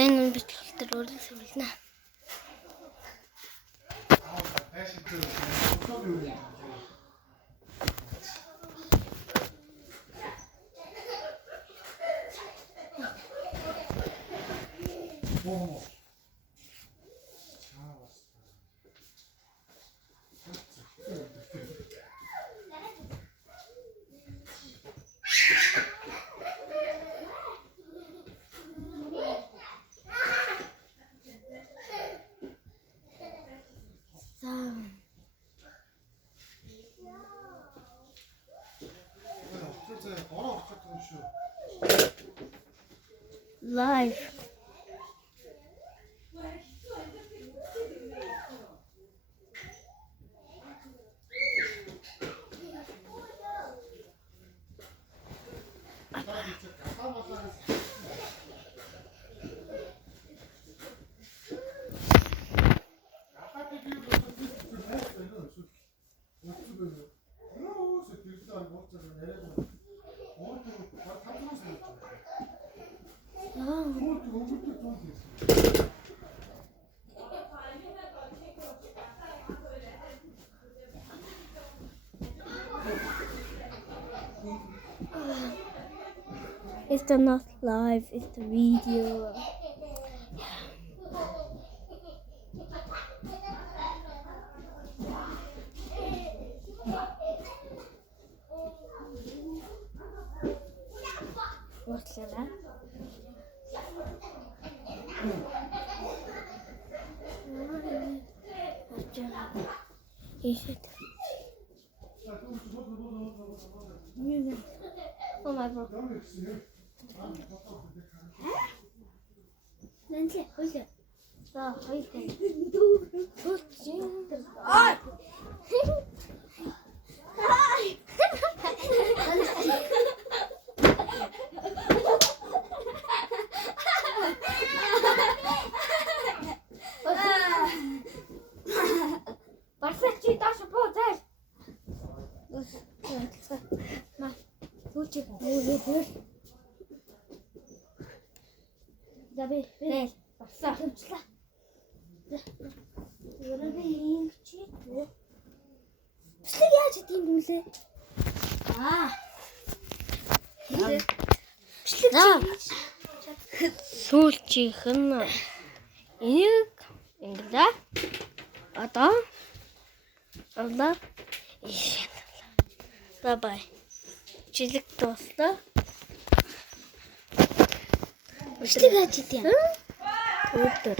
Энэ бичлэг дээр өөрөөр хэлбэл live. It's not live, it's a video. What's that? Is it? Oh my God. Nanti, oke. Dah, oke. Perfect, kita support that. Mas, lucu. Dabi, vel, basta. Tumsla. Yoraba ийм чи. Бичлэг яаж хийх юм бэ лээ? Бичлэг сүүлчийнх нь энийг ингэдэ. Одоо бай. Бичлэг дуслаа. Бичлэг яаж хийх юм? Өдөр.